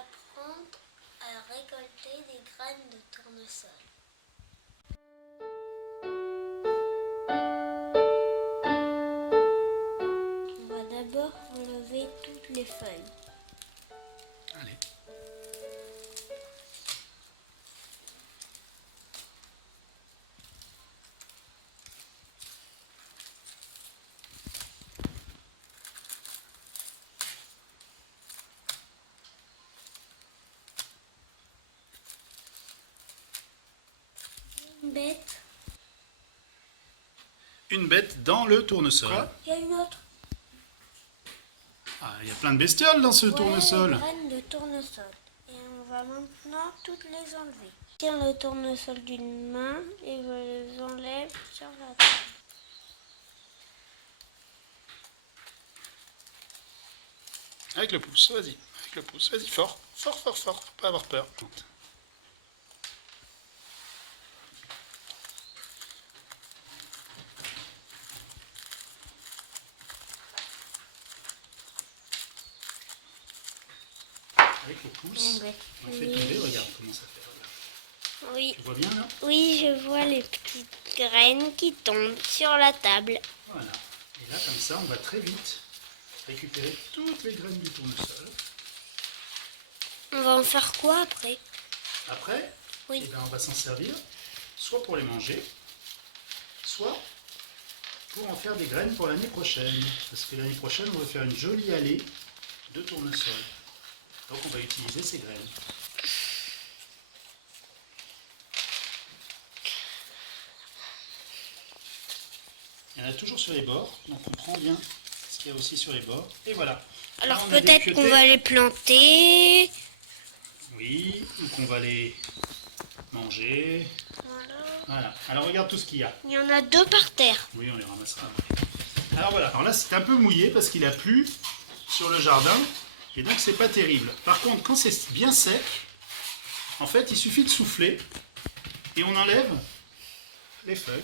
apprendre à récolter des graines de tournesol. On va d'abord enlever toutes les feuilles. Allez. Une bête. Une bête dans le tournesol. Quoi ? Il y a une autre. Ah, il y a plein de bestioles dans ce tournesol. Des graines de tournesol. Et on va maintenant toutes les enlever. Tiens le tournesol d'une main et je les enlève sur la table. Avec le pouce, vas-y. Avec le pouce, vas-y, fort. Fort, fort, fort. Faut pas avoir peur. Avec le pouce, on fait tomber, regarde comment ça fait. Regarde. Oui. Tu vois bien là? Oui, je vois les petites graines qui tombent sur la table. Voilà. Et là, comme ça, on va très vite récupérer toutes les graines du tournesol. On va en faire quoi après? Après, Oui. eh ben, on va s'en servir soit pour les manger, soit pour en faire des graines pour l'année prochaine. Parce que l'année prochaine, on va faire une jolie allée de tournesol. Donc on va utiliser ces graines. Il y en a toujours sur les bords, donc on prend bien ce qu'il y a aussi sur les bords. Et voilà. Alors là, on a peut-être des qu'on va les planter. Oui, ou qu'on va les manger. Voilà. Alors regarde tout ce qu'il y a. Il y en a deux par terre. Oui, on les ramassera après. Alors voilà. Alors là, c'est un peu mouillé parce qu'il a plu sur le jardin. Et donc, c'est pas terrible. Par contre, quand c'est bien sec, en fait, il suffit de souffler et on enlève les feuilles.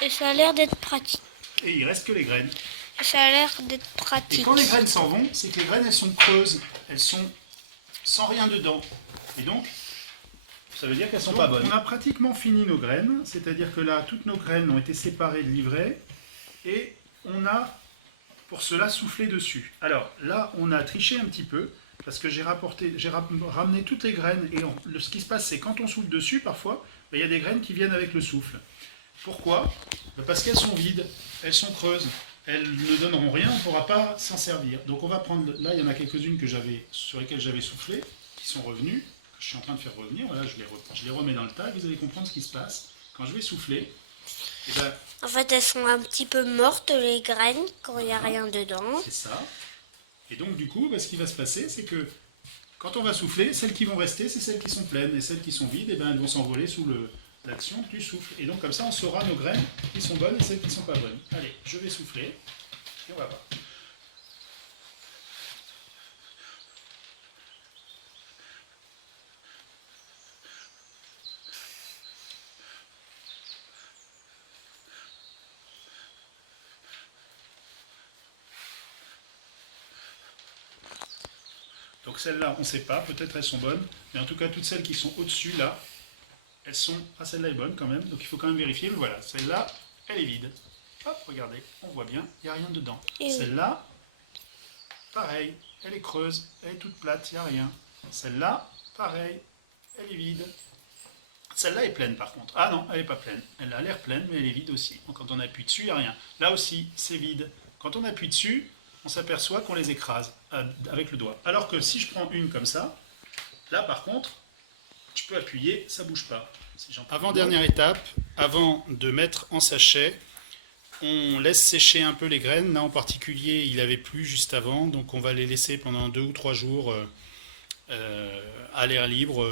Et ça a l'air d'être pratique. Et il reste que les graines. Ça a l'air d'être pratique. Et quand les graines s'en vont, c'est que les graines, elles sont creuses. Elles sont sans rien dedans. Et donc, ça veut dire qu'elles sont pas bonnes. On a pratiquement fini nos graines. C'est-à-dire que là, toutes nos graines ont été séparées de l'ivraie. Et on a, pour cela, soufflé dessus. Alors là, on a triché un petit peu. Parce que j'ai ramené toutes les graines. Et ce qui se passe, c'est quand on souffle dessus, parfois, il y a des graines qui viennent avec le souffle. Pourquoi? Parce qu'elles sont vides. Elles sont creuses. Elles ne donneront rien, on ne pourra pas s'en servir. Donc on va prendre, là il y en a quelques-unes sur lesquelles j'avais soufflé, qui sont revenues, que je suis en train de faire revenir. Voilà, je les remets dans le tas, vous allez comprendre ce qui se passe. Quand je vais souffler, et ben, En fait, elles sont un petit peu mortes, les graines, quand il n'y a rien dedans. c'est ça. Et donc du coup, ce qui va se passer, c'est que quand on va souffler, celles qui vont rester, c'est celles qui sont pleines. Et celles qui sont vides, et ben, elles vont s'envoler sous l'action du souffle. Et donc comme ça, on saura nos graines qui sont bonnes et celles qui ne sont pas bonnes. Allez, je vais souffler, et on va voir. Donc celles-là, on ne sait pas, peut-être elles sont bonnes, mais en tout cas, toutes celles qui sont au-dessus, là, elles sont... Ah, celle-là est bonne quand même, donc il faut quand même vérifier, mais voilà, celle-là, elle est vide. Hop, regardez, on voit bien, il n'y a rien dedans. Celle-là, pareil, elle est creuse, elle est toute plate, il n'y a rien. Celle-là, pareil, elle est vide. Celle-là est pleine par contre. Ah non, elle n'est pas pleine. Elle a l'air pleine, mais elle est vide aussi. Donc quand on appuie dessus, il n'y a rien. Là aussi, c'est vide. Quand on appuie dessus, on s'aperçoit qu'on les écrase avec le doigt. Alors que si je prends une comme ça, là par contre, je peux appuyer, ça ne bouge pas. Si avant-dernière étape, avant de mettre en sachet, on laisse sécher un peu les graines. Là en particulier, il avait plu juste avant, donc on va les laisser pendant 2 ou 3 jours à l'air libre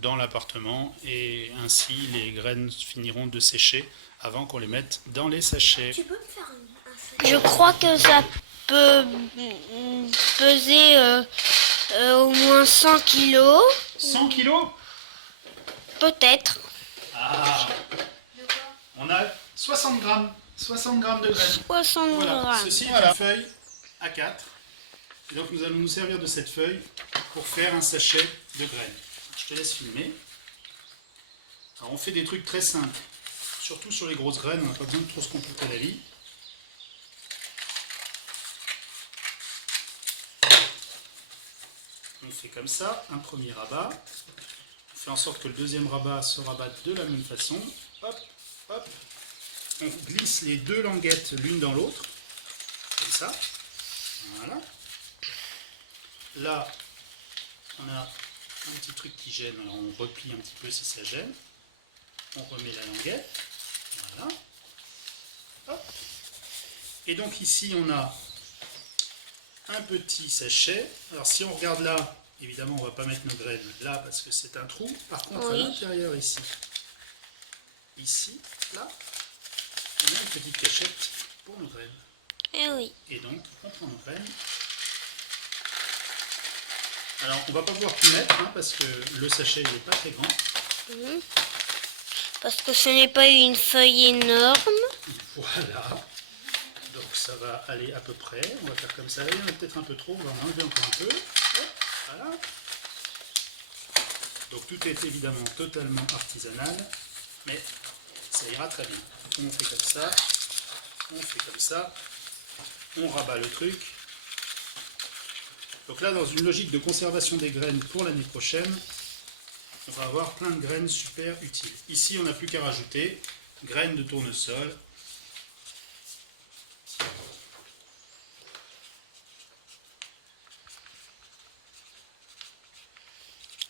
dans l'appartement. Et ainsi, les graines finiront de sécher avant qu'on les mette dans les sachets. Tu peux me faire un sachet? Je crois que ça peut peser au moins 100 kilos. 100 kilos? Peut-être. Ah, on a 60 grammes. 60 grammes de graines. 60 Voilà, grammes. ceci est une feuille A4. Et donc nous allons nous servir de cette feuille pour faire un sachet de graines. Je te laisse filmer. Alors on fait des trucs très simples. Surtout sur les grosses graines, on n'a pas besoin de trop se compliquer la vie. On fait comme ça, un premier rabat. On fait en sorte que le deuxième rabat se rabatte de la même façon. Hop, hop. On glisse les deux languettes l'une dans l'autre. Comme ça. Voilà. Là, on a un petit truc qui gêne. Alors on replie un petit peu si ça gêne. On remet la languette. Voilà. Hop. Et donc ici, on a un petit sachet. Alors si on regarde là, évidemment on ne va pas mettre nos graines là parce que c'est un trou. Par contre Oui. à l'intérieur ici, là, on a une petite cachette pour nos graines. Eh oui. Et donc on prend nos graines. Alors on ne va pas pouvoir tout mettre parce que le sachet n'est pas très grand. Mhm. Parce que ce n'est pas une feuille énorme. Voilà. Donc ça va aller à peu près. On va faire comme ça. Il y en a peut-être un peu trop. On va en enlever encore un peu. Hop, voilà. Donc tout est évidemment totalement artisanal. Mais ça ira très bien. On fait comme ça. On fait comme ça. On rabat le truc. Donc là, dans une logique de conservation des graines pour l'année prochaine, on va avoir plein de graines super utiles. Ici, on n'a plus qu'à rajouter graines de tournesol.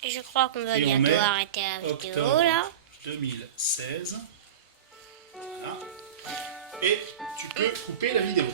Et je crois qu'on va Et on bientôt met arrêter la vidéo Octobre là. 2016. Voilà. Et tu peux couper la vidéo.